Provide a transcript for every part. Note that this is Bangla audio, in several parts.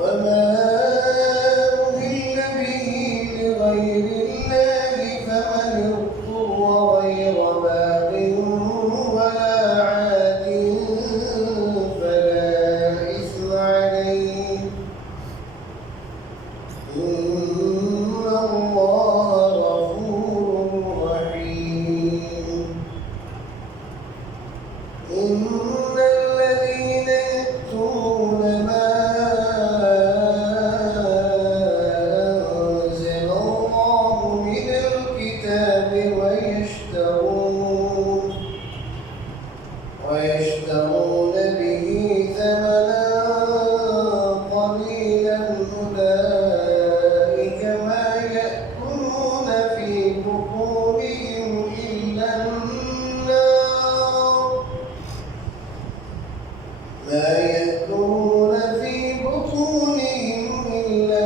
وما أهل به لغير الله فمن اضطر غير باغ ولا عاد فلا إثم عليه إن الله غفور رحيم. إن الذين يكتمون ما أنزل الله من الكتاب ويشترون به ثمنا قليلا أولئك ما يأكلون في بطونهم إلا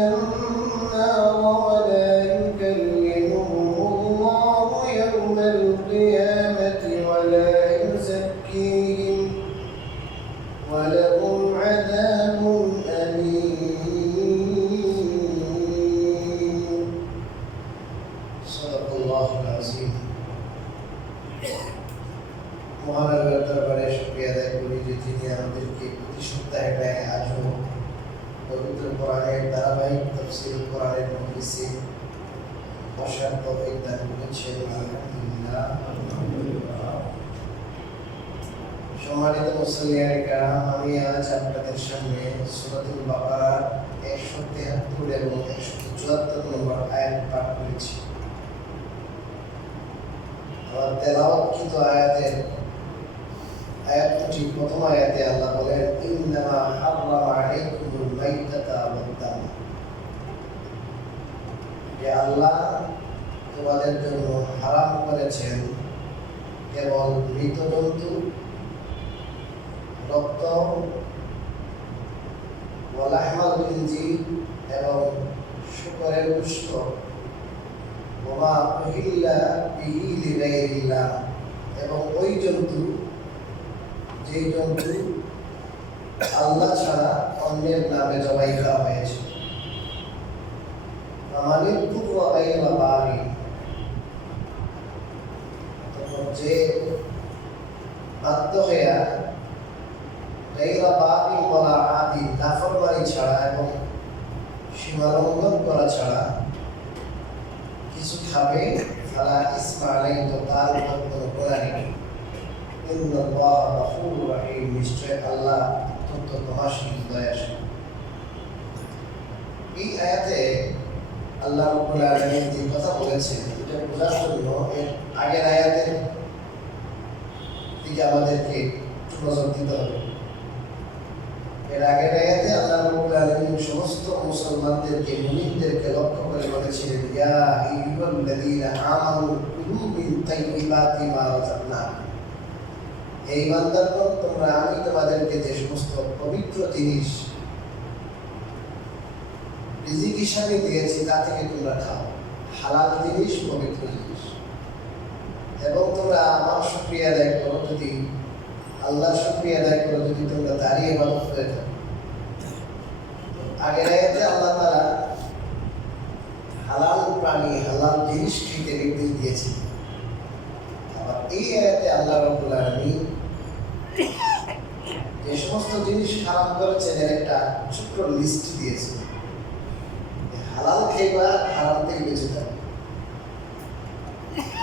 النار ولا يكلمهم الله يوم القيامة ولا يزكيهم ولهم عذاب أليم. صدق الله العظيم. মহান আল্লাহর দরবারে শুকরিয়া আদায় করি যে তিনি আমাদেরকে প্রতি সপ্তাহে আজও পবিত্র কোরআনের ধারাবাহিক তাফসীর কোরআনের মজলিসে বসার তৌফিক দান করেছেন। আলহামদুলিল্লাহ। সম্মানিত মুসলিয়ানে কেরাম, আমি আজ আপনাদের সামনে সূরাতুল বাকারার 173 এবং 174 নম্বর আয়াত পাঠ করেছি। আমার তেলাওয়াতকৃত আয়াতের প্রথম আয়াতে আল্লাহ বলেন, ইন্নামা হাররামা আলাইকুমুল মাইতাতা ওয়াদ-দাম, যে আল্লাহ তোমাদের জন্য হারাম করেছেন কেবল মৃত জন্তু, রক্ত, ওয়া লাহমাল খিনজির এবং শূকরের গোশত, ওয়া মা উহিল্লা বিহি লিগাইরিল্লাহ, এবং ওই জন্তু যে জন্তু আল্লাহ ছাড়া অন্যের নামে জবাই করা হয়েছে। যে বাধ্য হইয়া গায়রা বাগি ওয়ালা আদি, নাফরমানি ছাড়া এবং সীমালঙ্ঘন করা ছাড়া কিছু খাবে, ফালা ইসমা আলাইহি, তো তার উপর কোনো গুনাহ নেই। ইন্নাল্লাহ গফুরুর রহিম, নিশ্চয় আল্লাহ অত্যন্ত ক্ষমাশীল, দয়াশীল। এই আয়াতে আল্লাহ রাব্বুল আলামিন যে কথা বলেছেন এটা বোঝার জন্য এর আগের আয়াতের দিকে আমাদেরকে নজর দিতে হবে। এর আগের আয়াতে আল্লাহ রাব্বুল আলামিন সমস্ত মুসলমানদেরকে, মুমিনদেরকে লক্ষ্য করে বলেছিলেন, ইয়া আইয়ুহাল্লাযীনা আমানু কুলু মিন তাইয়্যিবাতি মা রাযাকনাকুম, এই বান্দাগণ, তোমরা আমি তোমাদেরকে যে সমস্ত পবিত্র জিনিস রিজিক হিসাবে দিয়েছি তা থেকে তোমরা খাও, হালাল জিনিস, পবিত্র জিনিস, এবং তোমরা আমার শুকরিয়া আদায় করো, যদি আল্লাহর শুকরিয়া আদায় করো, যদি তোমরা দাঁড়িয়ে ইবাদত করে থাকো। আগের আয়াতে আল্লাহ তাআলা হালাল প্রাণী, হালাল জিনিস খেতে নির্দেশ দিয়েছেন। আবার এই আয়াতে আল্লাহ রাব্বুল আলামিন যে সমস্ত জিনিস হারাম করেছেন এর একটা ছোট্ট লিস্ট দিয়েছেন। হালাল খাইবা, হারাম থেকে বেঁচে থাকবে।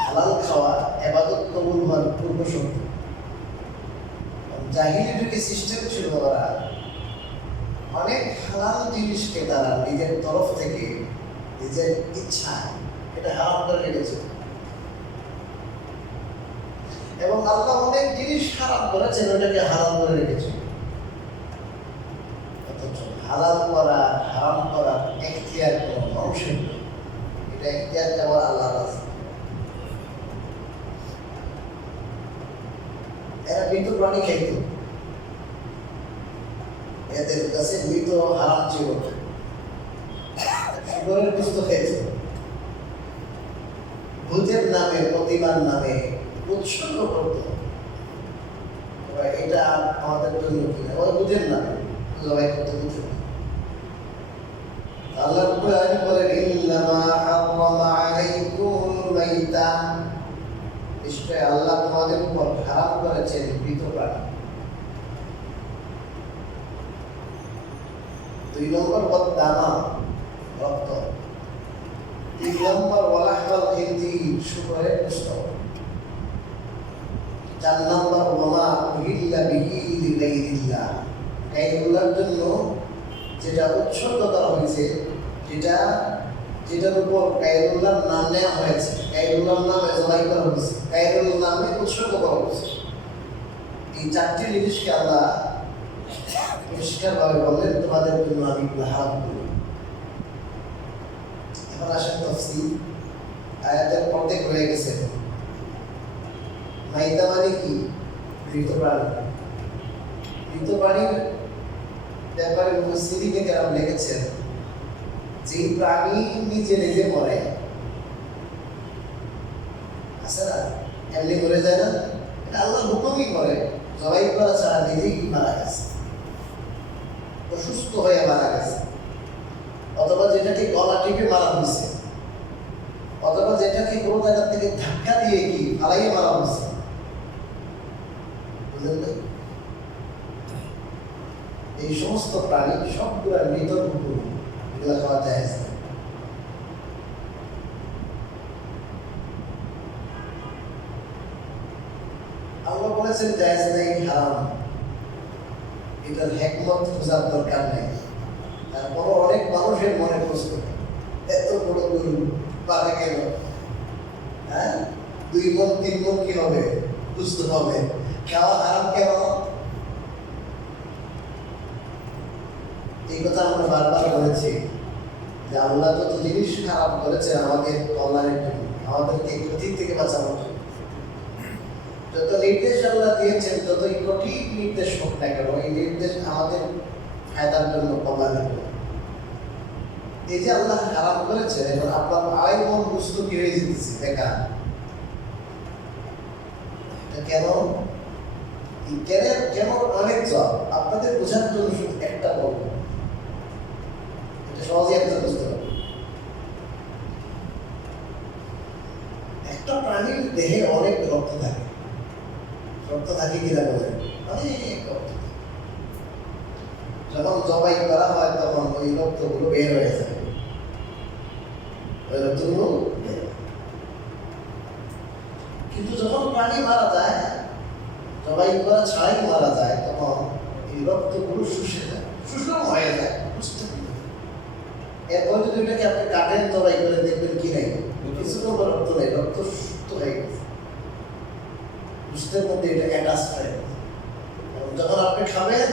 হালাল খাওয়া ইবাদত কবুল হওয়ার পূর্ব শর্ত। জাহিলি যুগে সিস্টেম ছিল, ওরা অনেক হালাল জিনিসকে তারা নিজের তরফ থেকে, নিজের ইচ্ছা, এটা হারাম করে রেখেছে। এবং আল্লাহ অনেক জিনিস হারাম করেছেন, ওটাকে হারাম করে রেখেছে। অথচ হালাল করা, হারাম করা এখতিয়ার কোনো মানুষের, এটা এখতিয়ার কেবল আল্লাহর আছে। এরা মৃত প্রাণী খাইত, এদের কাছে মৃত হারাম ছিল, শুকরের গোশত খাইত, ভূতের নামে, প্রতিমার নামে উৎসর্গ করত। এটা আমাদের জন্য কিনা, ওই বুঝেন না, জবাই করতে বুঝেন। আল্লাহ রাব্বুল আলামিন বলেন ইন্নামা হারামা আলাইকুমুল মাইতা, নিশ্চয় আল্লাহ তোমাদের উপর হারাম করেছেন মৃত প্রাণী। 2 নম্বর ওয়াদামা, রক্ত। 3 নম্বর ওয়ালাহমাল খিনজির, শুকরের গোশত। 4 নম্বর ওয়ামা উহিল্লা বিহি লিগাইরিল্লাহ, গায়রুল্লাহর জন্য যেটা উৎসর্গ করা হয়েছে, যেটার উপর গায়রুল্লাহর নাম নেওয়া হয়েছে, গায়রুল্লাহর নামে জবাই করা হয়েছে, গায়রুল্লাহর নামে উৎসর্গ করা হয়েছে। এই 4টি জিনিসকে আল্লাহ পরিষ্কারভাবে বললেন তোমাদের জন্য আমি হারাম করি। এখন আসেন তাফসীর। আয়াতের অর্ধেক হয়ে গেছে। মাইতা মানে কি? মৃত প্রাণী। মৃত প্রাণীর ব্যাপারে মুফাসসিরিনে কেরাম লিখেছেন যে প্রাণী নিজে নিজে মরে, আছে না, এমনি মরে যায় না, এটা আল্লাহর হুকুমই করে, জবাই করা ছাড়া নিজেই মারা গেছে, অসুস্থ হয়ে মারা গেছে, অথবা যেটাকে গলা টিপে মারা হয়েছে, অথবা যেটাকে কোনো জায়গা থেকে ধাক্কা দিয়ে কি ফালাইয়ে মারা হয়েছে, বুঝলেন? এই সমস্ত প্রাণী সবগুলা মৃত হুকুম, এগুলো খাওয়া যায় না। আল্লাহ বলেছেন জায়েজ নেই, হারাম। এটার হিকমত খোঁজার দরকার নেই। তারপর অনেক মানুষের মনে প্রশ্ন, এত বড় গরু পারে কেন? হ্যাঁ, 2 মণ 3 মণ কি হবে? বুঝতে হবে খাওয়া হারাম কেন? এই কথা আমরা বারবার বলেছি যে আল্লাহ যত জিনিস খারাপ করেছেন আমাদের কল্যাণের জন্য, আমাদেরকে ক্ষতি থেকে বাঁচানোর জন্য। যত নির্দেশ আল্লাহ দিয়েছেন, যতই কঠিন নির্দেশ হোক না কেন, এই নির্দেশ আমাদের ফায়দার জন্য, কল্যাণের জন্য। এই যে আল্লাহ হারাম করেছেন, এখন আপনার আয় মন বুঝতে কি হয়ে যেতেছে বেকার। কেন? কেন অনেক জব আপনাদের বোঝার জন্য শুধু একটা বলবো, এটা সহজেই আপনারা বুঝতে পারবেন। একটা প্রাণীর দেহে অনেক রক্ত থাকে, রক্ত থাকে কিনা বলেন? অনেক রক্ত। যখন জবাই করা হয় তখন ওই রক্তগুলো বের হয়ে যায়, ওই রক্তগুলো বের হয়। কিন্তু যখন প্রাণী মারা যায়, জবাই করা ছাড়াই মারা যায়, তখন এই রক্তগুলো শুষে যায়, শুষ্ক হয়ে যায়। এরপর যদি এটাকে আপনি কাটেন, জবাই করে দেখবেন কি নাই, কিছু রক্ত নেই, রক্ত সুস্থ হয়ে গেছে, সুস্থের মধ্যে এটা অ্যাটাচ হয়ে গেছে। যখন আপনি খাবেন,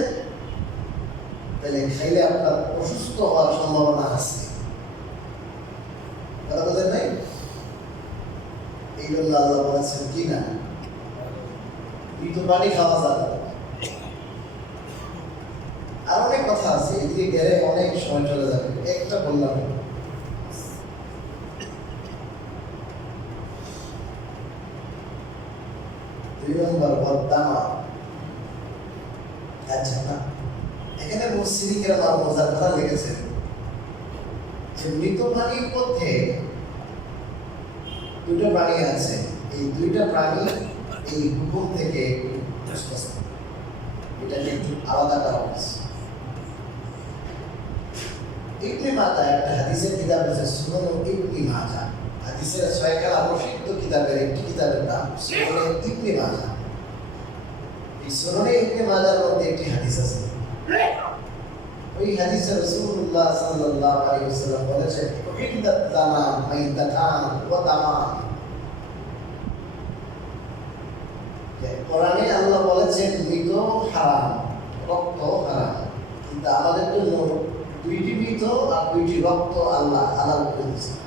তাহলে খাইলে আপনার অসুস্থ হওয়ার সম্ভাবনা আছে। কথা বলেন নাই? এই জন্য আল্লাহ বলেছেন কি না, মৃত প্রাণী খাওয়া যাবে। আর অনেক কথা আছে, এদিকে গেলে অনেক সময় চলে যাবে, একটা বললাম। 2 নম্বর ওয়াদামা। আচ্ছা, না, এখানে মুফাসসিরিনরা মজার কথা লিখেছেন যে মৃত প্রাণীর মধ্যে 2টা প্রাণী আছে, এই 2টা প্রাণী এই হুকুম থেকে মুস্তাসনা, এটাকে একটু আলাদা করা হয়েছে। ইবনে মাজাহ একটা হাদিসের কিতাব আছে, সুনান ইবনে মাজাহ, হাদিসের 6 খানা প্রসিদ্ধ কিতাবের একটি কিতাবের নাম সুনান ইবনে মাজাহ। এই সুনান ইবনে মাজাহর মধ্যে একটি হাদিস আছে, ওই হাদিসে রাসূলুল্লাহ সাল্লাল্লাহু আলাইহি ওয়াসাল্লাম বলেছেন, উহিদাত জানা মাইতাতান ওয়া দামান। কোরআনে আল্লাহ বলেছেন মৃত হারাম, রক্ত হারাম, কিন্তু আমাদের জন্য 2টি মৃত আর 2টি রক্ত আল্লাহ হালাল করে দিয়েছেন।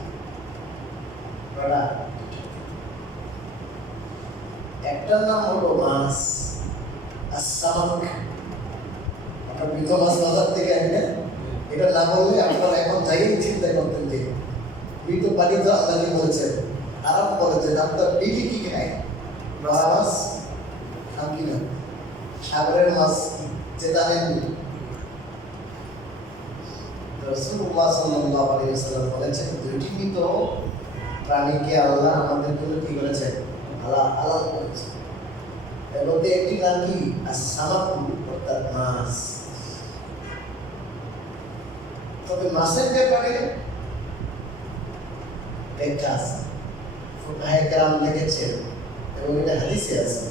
একটার নাম হলো মাছ, আস-সামাক। আপনার মৃত মাছ বাজার থেকে আনলেন, এটা না বললে আপনারা এখন যাই চিন্তা করতেন যে মৃত পানি তো আল্লাহ কি বলেছেন, হারাম বলেছেন। আপনার বিবি কি খায়? নোয়া মাছ খান কিনা? সাগরের মাছ যে জানেন, রাসূলুল্লাহ সাল্লাল্লাহু আলাইহি ওয়াসাল্লাম বলেছেন, দুইটি মৃত প্রাণীকে আল্লাহ আমাদের জন্য কি করেছেন? হালাল করেছেন। এর মধ্যে একটি নাম কি? as-সামাকু, অর্থাৎ মাছ। তবে মাছের ব্যাপারে একটা আছে, ফুকাহায়ে কেরাম লিখেছেন এবং এটা হাদিসে আছে,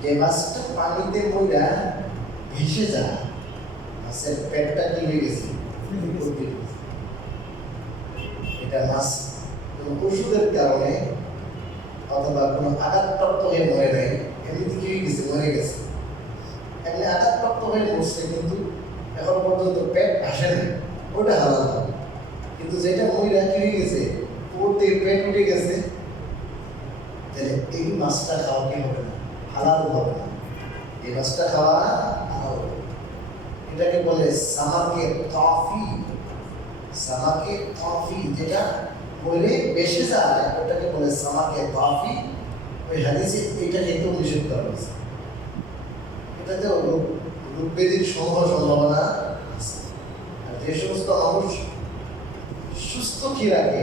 যে মাছটা পানিতে মইরা ভেসে যায়, মাছের পেটটা কি হয়ে গেছে? এটা মাছ কোনো ওষুধের কারণে অথবা কোনো আঘাতপ্রাপ্ত হয়ে মরে নাই, এমনিতে কি হয়ে গেছে? মরে গেছে। এমনি আঘাতপ্রাপ্ত হয়ে মরছে, কিন্তু এখন পর্যন্ত পেট আসে না, ওটা হালাল হবে। কিন্তু যেটা মহিলা কি হয়ে গেছে? ওতে পেট উঠে গেছে, তাহলে এই মাছটা খাওয়া কি হবে না? হালাল হবে না। এই মাছটা খাওয়া হালাল হবে। এটাকে বলে সামাকে তফি। সামাকে তফি, যেটা বলে বেশি যায়, ওটাকে বলে সামাকে তফি। ওই হাদিসে এটা খেতেও নিষেধ করা হয়েছে। এটাতে রোগ ব্যাধির সম্ভাবনা আছে। আর যে সমস্ত মানুষ সুস্থ কি রাখে,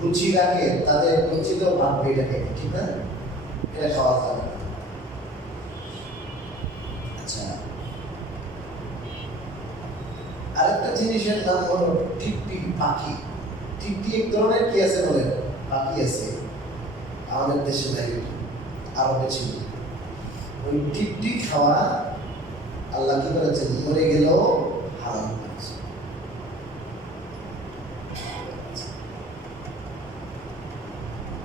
রুচি রাখে, তাদের রুচিতেও ভাববে এটাকে, ঠিক না? এটা খাওয়া যাবে না। আচ্ছা, আরেকটা জিনিসের নাম হলো টিকটিক পাখি। টিকটিক এক ধরনের কি আছে বলেন? পাখি আছে, আমাদের দেশে নাই, আরবে ছিল। ওই টিকটিক খাওয়া আল্লাহ কি করেছেন? মরে গেলেও হারাম করেছে।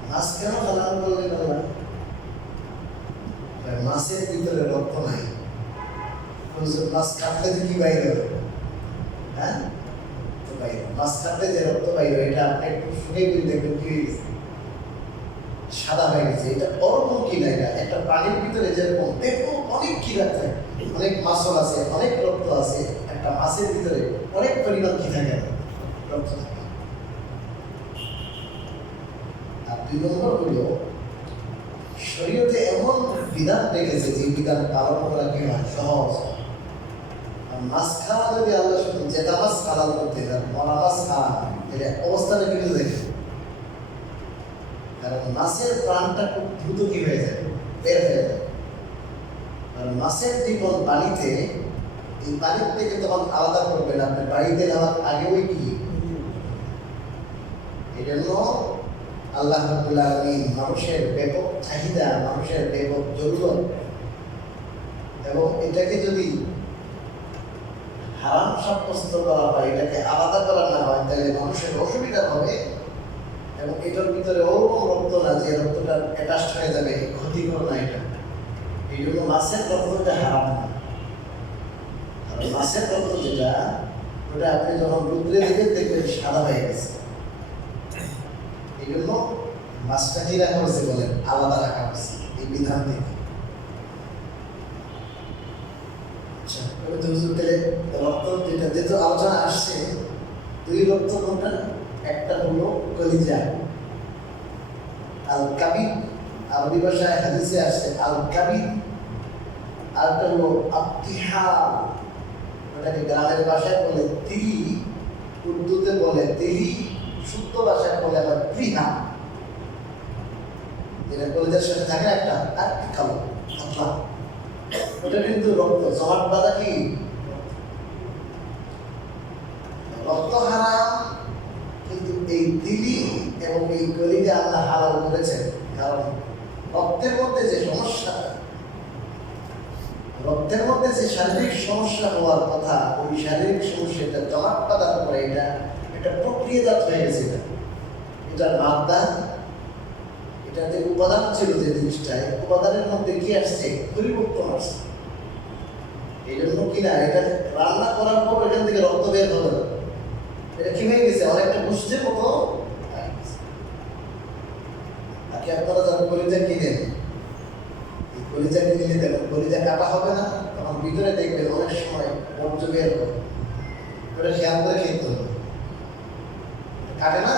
মাছ কেন হালাল করলেন আল্লাহ? মাছের ভিতরে রক্ত নাই, মাছ কাটলে যে কি বাইরে হবে? হ্যাঁ, মাছ কাটলে যে রক্ত বাইরে, এটা আপনি একটু শুনে দেখবেন কি হয়ে গেছে? সাদা হয়ে গেছে। এটা ওরকম কি না, এটা একটা প্রাণীর ভিতরে যেরকম দেখুন অনেক কিরা থাকে, অনেক মাছল আছে, অনেক রক্ত আছে, একটা মাছের ভিতরে অনেক পরিমাণ কি থাকে? রক্ত থাকে। আর দুই নম্বর হলো, শরীয়তে এমন বিধান রেখেছে যে বিধান পালন করা কি হয়? সহজ। আর মাছ খাওয়া যদি আল্লাহ শুধু জেতা মাছ হালাল করতে চান, মরা মাছ খাওয়া, এটা অবস্থাটা কিন্তু দেখে। কারণ মাছের প্রাণটা খুব দ্রুত কি হয়ে যায়? বের হয়ে যায়। আর মাছের জীবন পানিতে, এই পানির থেকে তখন আলাদা করবেন আপনি বাড়িতে নেওয়ার আগে ওই কি। এই জন্য আল্লাহ রাব্বুল আলামিন মানুষের ব্যাপক চাহিদা, মানুষের ব্যাপক জরুরত, এবং এটাকে যদি হারাম সাব্যস্ত করা হয়, এটাকে আলাদা করা না হয়, তাহলে মানুষের অসুবিধা হবে। এবং এটার ভিতরে ওরকম রক্ত না যে রক্তটা অ্যাটাচড হয়ে যাবে, ক্ষতিকর না এটা। এই জন্য মাছের রক্তটা হারাম না। আর মাছের রক্ত যেটা, ওটা আপনি যখন রুদ্রে দেখবেন সাদা হয়ে গেছে। এই জন্য মাছটা কি রাখা হয়েছে বলেন? আলাদা রাখা হয়েছে এই বিধান থেকে। আচ্ছা, রক্ত যেটা যেহেতু আলোচনা আসছে, দুই রক্ত কোনটা? একটা হলো কলিজা, আল কাবিদ, আরবি ভাষায় হাদিসে আসছে আল কাবিদ। আরেকটা হলো আত্তিহাল, ওটাকে গ্রামের ভাষায় বলে তিলি, উর্দুতে বলে তিলি, শুদ্ধ ভাষায় বলে আবার ত্রিহা। যেটা কলিজার সাথে থাকে একটা আরেকটি কালো পাতলা, ওটা কিন্তু রক্ত জমাট বাঁধা কি রক্ত হারাম। কিন্তু এই দিলি এবং এই কলিজা আল্লাহ হালাল করেছেন, কারণ রক্তের মধ্যে যে সমস্যা, রক্তের মধ্যে যে শারীরিক সমস্যা হওয়ার কথা, ওই শারীরিক সমস্যাটা জমাট বাঁধার পরে এটা একটা প্রক্রিয়াজাত হয়ে গেছে। এটার মাদ্দা, এটা যে উপাদান ছিল, যে জিনিসটায় উপাদানের মধ্যে কি আসছে? পরিবর্তন আসছে। এই জন্য কিনা এটা রান্না করার পর এখান থেকে রক্ত বের হবে না, এটা কি হয়ে গেছে? অনেকটা বুঝতে মতো। আগে আপনারা যারা কলিজা কিনেন, এই কলিজা কিনলে দেখেন কলিজা কাটা হবে না, তখন ভিতরে দেখবেন অনেক সময় বর্জ্য বের হবে। ওটা খেয়াল করে খেতে হবে। কাটে না,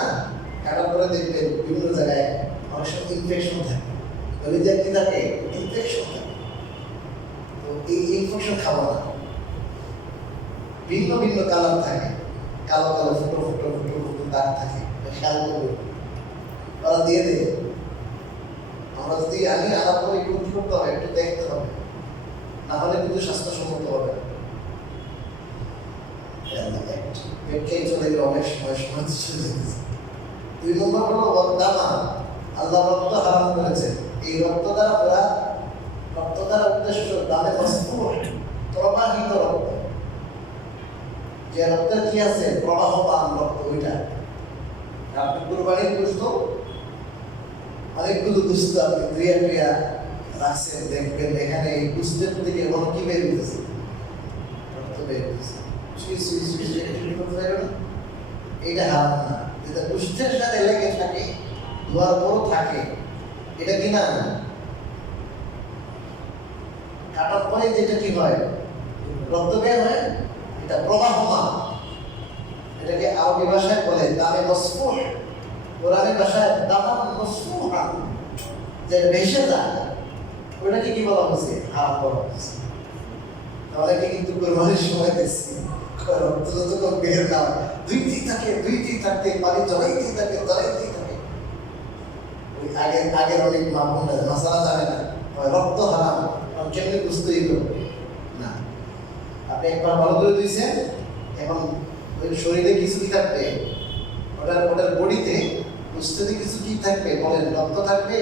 কাটার পরে দেখবেন বিভিন্ন জায়গায় অনেক সময় ইনফেকশন থাকে। কলিজা কি থাকে? ইনফেকশন থাকে। তো এই ইনফেকশন খাবো না। ভিন্ন ভিন্ন কালার থাকে, কালো কালো ফুটো ফুটো ফুটো ফুটো দাগ থাকে, খেয়াল করবে ওরা দিয়ে দেয়। আমরা যদি আনি আনার পরে একটু কি করতে হবে, একটু দেখতে হবে, না হলে কিন্তু স্বাস্থ্যসম্মত হবে। পেটকেই চলে গেলে অনেক সময় সময় চলে যেতেছে। 2 নম্বর হলো ওয়াদামা, আল্লাহ রক্ত হারাম করেছে। এই রক্ত দ্বারা উদ্দেশ্য দামে মসফুর, প্রবাহিত রক্ত, যে রক্তের কি আছে প্রবাহমান রক্ত, ওইটা। আপনি কুরবানির গোশত অনেকগুলো গোশত আপনি ধুইয়া রাখছেন, দেখবেন এখানে এই গোশতের থেকে এমন কি বের হইতেছে, রক্ত বের হইতেছে, এটা হারাম না। যেটা গোশতের সাথে লেগে থাকে, ধোয়ার পরও থাকে, এটা কি না, কাটার পরে যেটা কি হয় রক্ত বের হয়, এটা প্রবাহমান। এটাকে আরবি ভাষায় বলে দামে মসফুহ, কোরআনি ভাষায় দামান মসফুহা, যে ভেসে যায়, ওটাকে কি বলা হয়েছে, হারাম বলা হয়েছে। তাহলে কিন্তু কোরবানির সময় দেখছি রক্ত যতক্ষণ বের না দুইটি থাকতে পানি জড়াইতেই থাকে। ওই আগের অনেক মামুনরা মাসালা জানে না, রক্ত হারাম কেমনি বুঝতেই না। আপনি একবার ভালো করে দিয়েছেন, এখন ওই শরীরে কিছু কি থাকবে, ওটার বডিতে বুঝতে কিছু কি থাকবে বলেন, রক্ত থাকবে,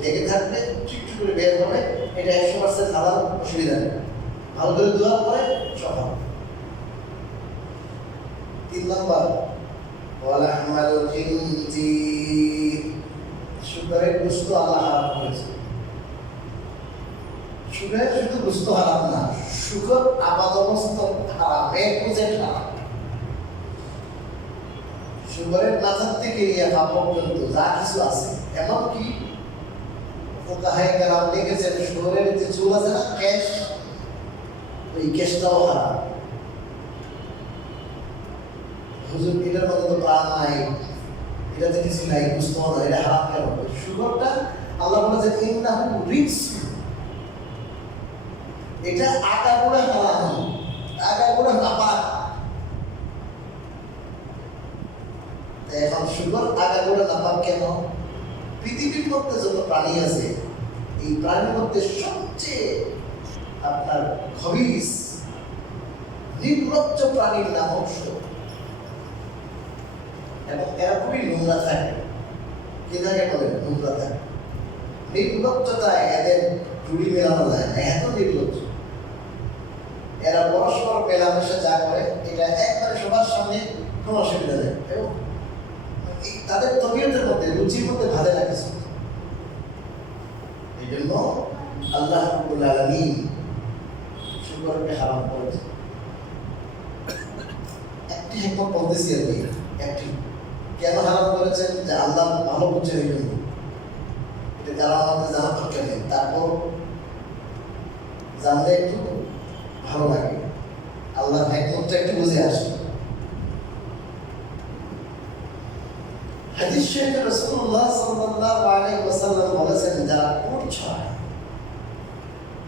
লেগে থাকবে, একটু করে বের হবে, এটা 100% হারাম, অসুবিধা নেই। ভালো করে দেওয়ার পরে সব হবে। 3 নম্বর ওয়ালাহমাল খিনজির, শুকরের গোশত আল্লাহ হারাম করেছে। শুকরের শুধু গোশত হারাম না, শুকর আপাদমস্ত হারাম, হারাম। শুকরের মাথার থেকে নিয়ে পা পর্যন্ত যা কিছু আছে, এমনকি ফুকাহায়ে কেরাম লিখেছেন শুকরের যে চুল আছে না, কেশ, ওই কেশটাও হারাম। হুজুর এটার মধ্যে তো প্রাণ নাই, এটাতে কিছু নাই, বুঝতে হবে এটা হারাম কেন? শুকরটা আল্লাহ বলেছেন ইন্নাহু রিজস, এটা আগাগোড়া হারাম, আগাগোড়া নাপাক। এখন শুকর আগাগোড়া নাপাক কেন? পৃথিবীর মধ্যে যত প্রাণী আছে, এই প্রাণীর মধ্যে সবচেয়ে আপনার খবিস নির্লজ্জ প্রাণীর নাম হচ্ছে শুকর। এবং এরা খুবই নোংরা থাকে। কে থাকে বলেন? নোংরা থাকে। নির্লজ্জতায় এদের জুড়ি মেলানো যায় না, এত নির্লজ্জ। এরা পরস্পর মেলামেশা যা করে, এটা একবারে সবার সামনে কোনো অসুবিধা নেই, এবং তাদের তবিয়তের মধ্যে, রুচির মধ্যে ভালো লাগে। এই জন্য আল্লাহ রাব্বুল আলামিন শুকরকে হারাম করেছে। একটি হিকমত বলতেছি আমি, একটি কেন হারাম করেছেন, যে আল্লাহ ভালো বুঝছেন এই জন্য। এটা যারা আমাদের জানা দরকার নেই, তারপর জানলে একটু ভালো লাগে, আল্লাহর হিকমতটা একটু বুঝে আসে। হাদিস শরীফে রাসূলুল্লাহ সাল্লাল্লাহু আলাইহি ওয়াসাল্লাম বলেছেন, যারা উট চড়ায়,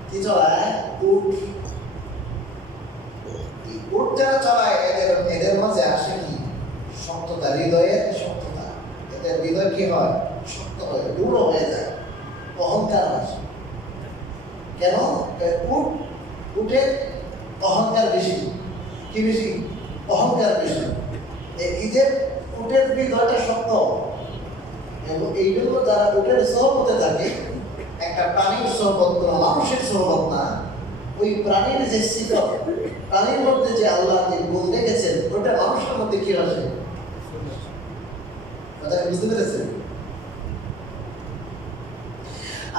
কি চড়ায়? উট যারা চড়ায়, এদের মাঝে আসে কি শক্ততা, হৃদয়ের শক্ততা। এদের হৃদয় কি হয়? শক্ত হয়ে দৃঢ় হয়ে যায়, অহংকার আসে। কেন? উটের অহংকার বেশি। কি বেশি? অহংকার বেশি। ঈদের উটের হৃদয়টা শক্ত, এবং এই জন্য যারা উটের সহবতে থাকে, একটা প্রাণীর সহবত না, মানুষের সহবত না, ওই প্রাণীর যে সিফত, প্রাণীর মধ্যে যে আল্লাহ যে গুণ রেখেছেন, ওটা মানুষের মধ্যে কি আসে? কথাটা বুঝতে পেরেছেন?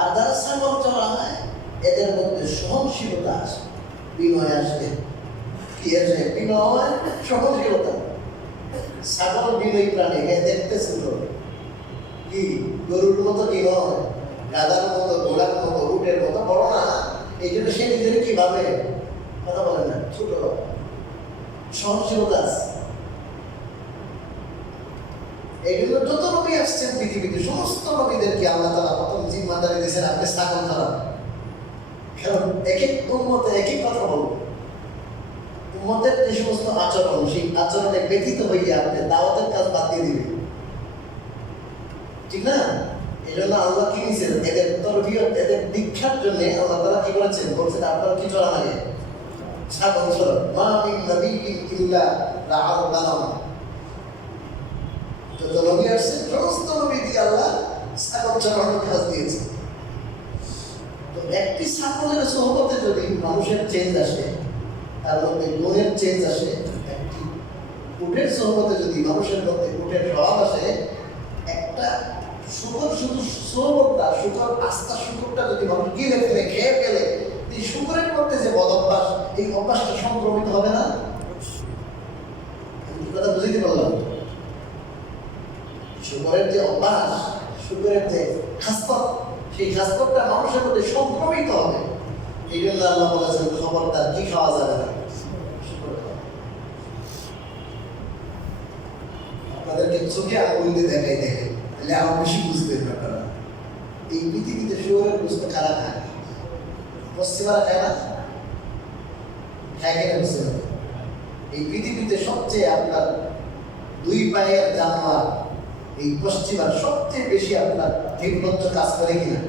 আর যারা ছাগল চড়ায়, এদের মধ্যে সহনশীলতা আসে, বিনয় আসে। কি আসে? বিনয়, সহনশীলতা। ছাগল বিনয়ী প্রাণী, দেখতে সুন্দর, কি গরুর মতো কি নয়, গাধার মতো, ঘোড়ার মতো, উটের মতো বড় না। এই জন্য সে নিজের কি ভাবে, কথা বলেন না, ছোট, সহনশীলতা আছে। এই জন্য যত নবী আসছেন পৃথিবীতে, সমস্ত নবীদেরকে আল্লাহ তাআলা প্রথম জিম্মাদারি দিয়েছেন, আপনি ছাগল চড়ান। কারণ এক এক উম্মতে এক এক কথা বলবো, উম্মতের যে যে সমস্ত আচরণ, সেই আচরণে ব্যথিত হইয়া আপনি দাওয়াতের কাজ বাদ দিয়ে দিবেন, ঠিক না? এই জন্য আল্লাহ কি নিয়েছেন, এদের তরবিয়ত, এদের দীক্ষার জন্য আল্লাহ তাআলা কি করেছেন, বলছেন আপনারা কি চলা লাগে ছাগল চড়ান, মা মিন নাবিয়্যিন ইল্লা রাআল গানাম। যত নবী আসছে সমস্ত নবীকে আল্লাহ ছাগল চড়ানোর কাজ দিয়েছে। তো একটি ছাগলের সোহবতে যদি মানুষের চেঞ্জ আসে, তার মধ্যে গুণের চেঞ্জ আসে, একটি উটের সোহবতে যদি মানুষের মধ্যে উটের স্বভাব আসে, একটা শুকর, শুধু সোহবতটা, শুকর আস্থা, শুকরটা যদি মানুষ গিলে ফেলে, খেয়ে ফেলে, এই শুকরের মধ্যে যে বদ অভ্যাস, এই অভ্যাসটা সংক্রমিত হবে না? আমি কথা বুঝতে পারলাম? শুকরের যে অভ্যাস, শুকরের যে খাসলত, সেই খাসলতটা মানুষের মধ্যে সংক্রমিত হবে। এই জন্য আল্লাহ বলেছেন খবরদার কি খাওয়া যাবে না, আপনাদেরকে চোখে আঙুল দিয়ে দেখাই দেখে, তাহলে আমার বেশি বুঝবেন আপনারা। এই পৃথিবীতে শুয়োরের গোশত কারা খায়? পশ্চিমারা খায় না? খায় কেন পশ্চিমারা? এই পৃথিবীতে সবচেয়ে আপনার দুই পায়ের জানোয়ার, এই পশ্চিমার সবচেয়ে বেশি আপনার নির্লজ্জ কাজ করে কিনা?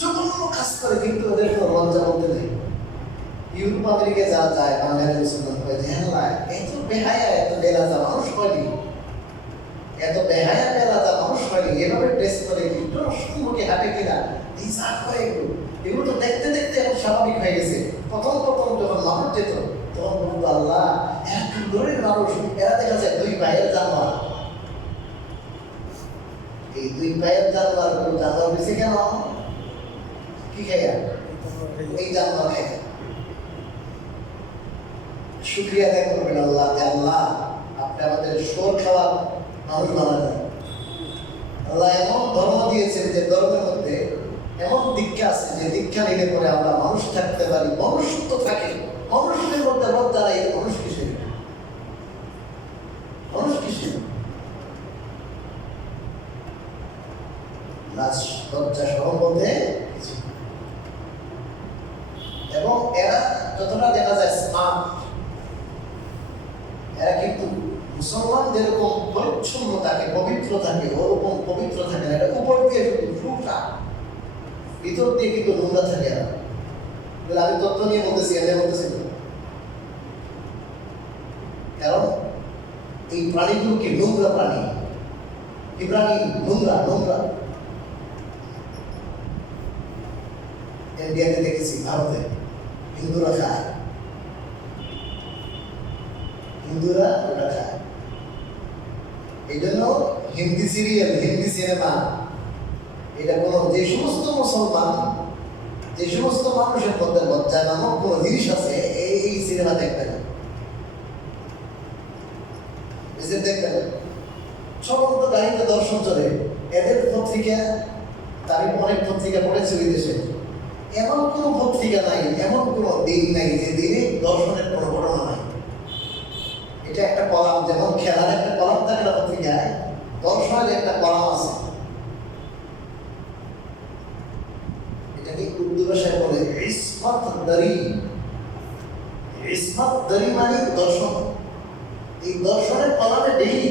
জঘন্য কাজ করে, কিন্তু ওদের কোনো লজ্জা বলতে নেই। ইউরোপ আমেরিকা যারা যায়, বাঙালি মুসলমান হয়ে যায়, এত বেহায়া, এত বেলাজা মানুষ হয়নি, এত বেহায়া বেলাজা মানুষ হয়নি, এভাবে ড্রেস করে কিন্তু সম্মুখে হাঁটে কিনা, এই যা করে এগুলো তো দেখতে দেখতে এখন স্বাভাবিক হয়ে গেছে। প্রথম প্রথম যখন মানুষ যেত, তখন বলতো আল্লাহ এত সুন্দরের মানুষ, এরা দেখা যায় দুই পায়ের জানোয়ার। এই দুই পায়ের জানোয়ার গুলো, জানোয়ার বেশি কেন? কি খাইয়া? এই জানোয়ার খাইয়া। শুকরিয়া আদায় করবেন আল্লাহ, আল্লাহ আপনি আমাদের শোর খাওয়ার মানুষ বানাবেন। আল্লাহ এমন ধর্ম দিয়েছেন যে ধর্মের মধ্যে এমন দীক্ষা আছে, যে দীক্ষা নিলে পরে আমরা মানুষ থাকতে পারি, মনুষ্যত্ব থাকে। মানুষের মধ্যে লজ্জা নাই, মানুষ কিসের? মানুষ কিসের? লজ্জা সরম বলতে কিছু। এবং এরা যতটা দেখা যায় স্মার্ট, এরা কিন্তু মুসলমান যেরকম পরিচ্ছন্ন থাকে, পবিত্র থাকে, ওরকম পবিত্র থাকে না। এটা উপর দিয়ে ফুটা, ভিতর দিয়ে কিন্তু নোংরা থাকে। এরা আমি তত্ত্ব নিয়ে বলতেছি, এমনি বলতেছি না, কারণ এই প্রাণীগুলো কি নোংরা প্রাণী, এই প্রাণী নোংরা নোংরা। ইন্ডিয়াতে দেখেছি, ভারতে হিন্দুরা খায়, হিন্দুরা ওটা খায়। এই জন্য হিন্দি সিরিয়াল, হিন্দি সিনেমা, এটা কোনো, যে সমস্ত মুসলমান, যে সমস্ত মানুষের মধ্যে লজ্জা নামক কোনো জিনিস আছে, এই সিনেমা দেখবে না, দেখবে না। সমস্ত গাড়িতে দর্শন চলে, এদের পত্রিকা, আমি অনেক পত্রিকা পড়েছি ওই দেশে, এমন কোনো পত্রিকা নাই, এমন কোনো দিন নাই যে দিনে দর্শনের কোনো ঘটনা নাই। এটা একটা কলাম, যেমন খেলার একটা কলাম থাকে না পত্রিকায়, দর্শনের একটা কলাম আছে। এটাকে উর্দু ভাষায় বলে ইসমাত দারি। ইসমাত দারি মানে দর্শন। এই দর্শনের কলামে ডেইলি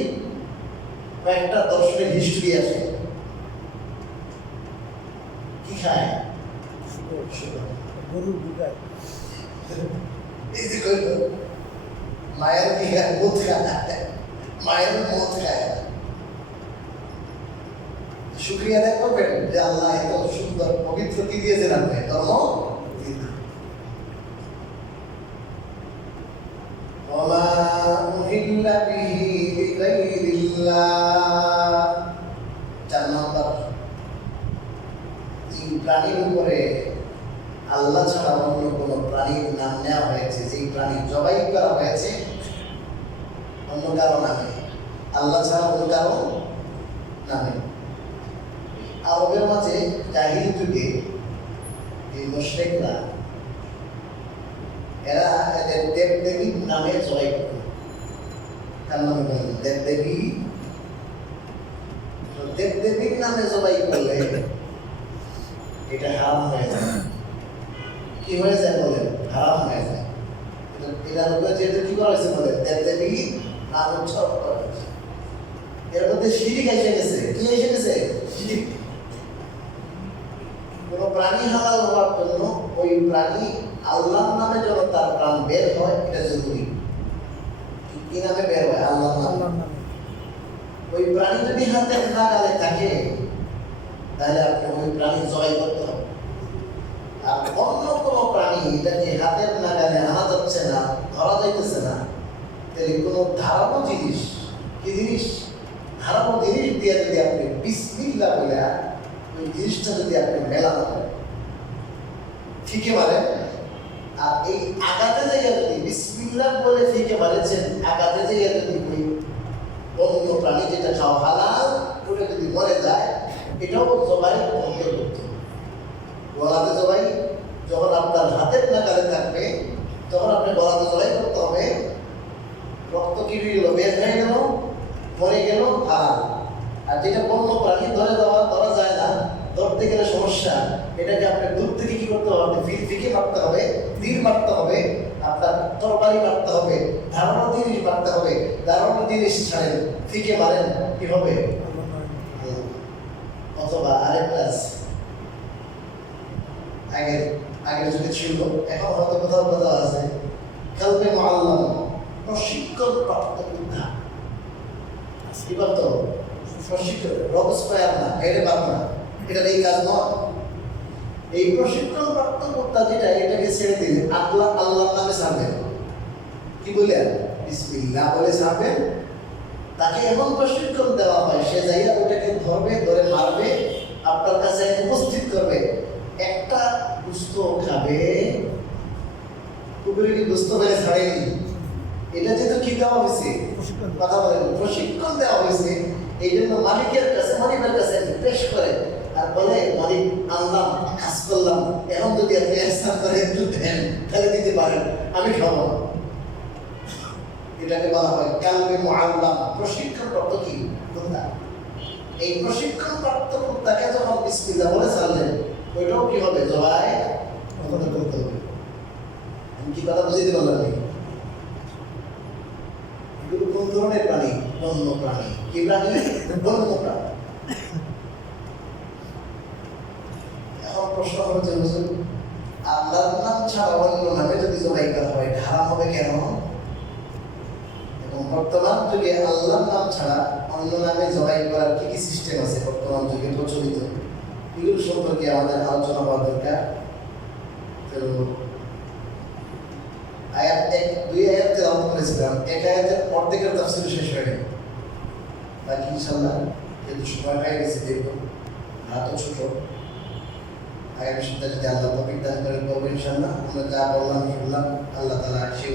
কয়েকটা দর্শনের হিস্ট্রি আছে। কি খায়? গরু ঢুকায়, এই যে কইল মায়ের কি খায়? মুখ খায়, মায়ের মুখ খায়। শুকরিয়া আদায় করবেন যে আল্লাহ এত সুন্দর পবিত্র কি দিয়েছেন আপনি, ধর্ম। ওমা উহিল্লা বিহি লিগাইরিল্লাহ। 4 নম্বর, এই প্রাণীর উপরে আল্লাহ ছাড়া অন্য কোনো প্রাণীর নাম নেওয়া হয়েছে, যেই প্রাণী জবাই করা হয়েছে অন্য কারো নামে, আল্লাহ ছাড়া অন্য কারো নামে। আরবের মাঝে জাহিল যুগে এই মুশরিকরা, এরা এদের দেবদেবীর নামে জবাই করত। তার নামে বলেন দেবদেবী। দেবদেবীর নামে জবাই করলে এটা হারাম হয়ে যায়। কি হয়ে যায় বলেন? হারাম হয়ে যায়। এটার উপরে যেহেতু কি করা হয়েছে বলে দেবদেবী নাম উচ্চারণ করা হয়েছে। এর মধ্যে শিরিক এসে গেছে। কি এসে গেছে? শিরিক। কোন প্রাণী হালাল হওয়ার জন্য ওই প্রাণী আল্লাহর নামে যেন তার প্রাণ বের হয়, এটা জরুরি। কি নামে বের হয়? আল্লাহর নামে। ওই প্রাণী যদি হাতের নাগালে থাকে তাহলে আপনি ওই প্রাণী জয় করতে হবে। আর অন্য কোনো প্রাণী এটাকে হাতের নাগালে আনা যাচ্ছে না, ধরা যাইতেছে না, তাহলে কোনো ধারালো জিনিস, কি জিনিস? ধারালো জিনিস দিয়ে যদি আপনি বিসমিল্লাহ বলে ওই জিনিসটা যদি আপনি মেলানো করেন, ফিকে মারেন, আর এই আগাতে জায়গা যদি বিসমিল্লাহ বলে ফিকে মারেছেন, আগাতে জায়গা যদি ওই অন্য প্রাণী যেটা খাওয়া হালাল করে যদি মরে যায়, এটাও জবাই অন্তর্ভুক্ত। গলাতে জবাই যখন আপনার হাতের নাগালে থাকবে, তখন আপনি গলাতে জবাই করতে হবে। রক্ত কি হয়ে গেল? বের হয়ে গেল, মরে গেল, হালাল। আর যেটা বন্য প্রাণী ধরা যায় না, ধরতে গেলে সমস্যা, এটাকে আপনার দূর থেকে কি করতে হবে? ফিকে মারতে হবে, তীর মারতে হবে, আপনার তরবারি মারতে হবে, ধারালো জিনিস মারতে হবে। ধারালো জিনিস ছাড়েন, ফিকে মারেন, কি হবে? অথবা আরেকটা আগের যুগে ছিল, এখন হয়তো কোথাও কোথাও আছে, কালবে মুআল্লাম, প্রশিক্ষণ প্রাপ্ত বুদ্ধা। কি বলতো? প্রশিক্ষণ, রবস্পায়ার না, বাইরে পাব না, এটার এই কাজ নয়। এই প্রশিক্ষণ প্রাপ্ত বুদ্ধা যেটা, এটাকে ছেড়ে দিলে আল্লাহর নামে ছাড়বেন। কি বললেন? বিসমিল্লাহ বলে ছাড়বেন। তাকে এমন প্রশিক্ষণ দেওয়া হয়, সে যাইয়া ওটাকে ধরবে, ধরে মারবে, আপনার কাছে উপস্থিত করবে, একটা গুস্ত খাবে, কুকুরে কি গুস্ত ফেলে ছাড়েনি। এটা যেহেতু কি দেওয়া হয়েছে, কথা বলেন, প্রশিক্ষণ দেওয়া হয়েছে, এই জন্য মালিকের কাছে পেশ করে আর বলে, মালিক আনলাম, কাজ করলাম, এখন যদি আপনি ইহসান করে একটু দেন, তাহলে দিতে পারেন, আমি খাবো। এটাকে বলা হয় কালবে মুআল্লাম, প্রশিক্ষণ প্রাপ্ত কি কুত্তা। এই প্রশিক্ষণ প্রাপ্ত কুত্তাকে যখন বিসমিল্লাহ বলে ছাড়লেন, ওইটাও কি হবে? জবাই করতে হবে। আমি কি কথা বুঝিয়ে পারলাম? এগুলো কোন ধরনের প্রাণী? বন্য প্রাণী। কি প্রাণী? বন্য প্রাণী। এখন প্রশ্ন হচ্ছে, আল্লাহর নাম ছাড়া অন্য নামে যদি জবাই করা হয়, এটা হারাম হবে কেন? এবং বর্তমান যুগে আল্লাহর নাম ছাড়া অন্য নামে জবাই করার কি কি সিস্টেম আছে বর্তমান যুগে প্রচলিত, এগুলো সম্পর্কে আমাদের আলোচনা হওয়া দরকার। তো দুই আয়াত তেলাওয়াত করেছিলাম, এক আয়াতের অর্ধেকের তাফসীর শেষ হয়নি, বাকি ইনশাআল্লাহ যেহেতু সময় হয়ে গেছে, দেখুন এত ছোট, আগামী সপ্তাহে যদি আল্লাহ তৌফিক দান করেন, ইনশাআল্লাহ আমরা যা বললাম শুনলাম, আল্লাহ তাআলা সেই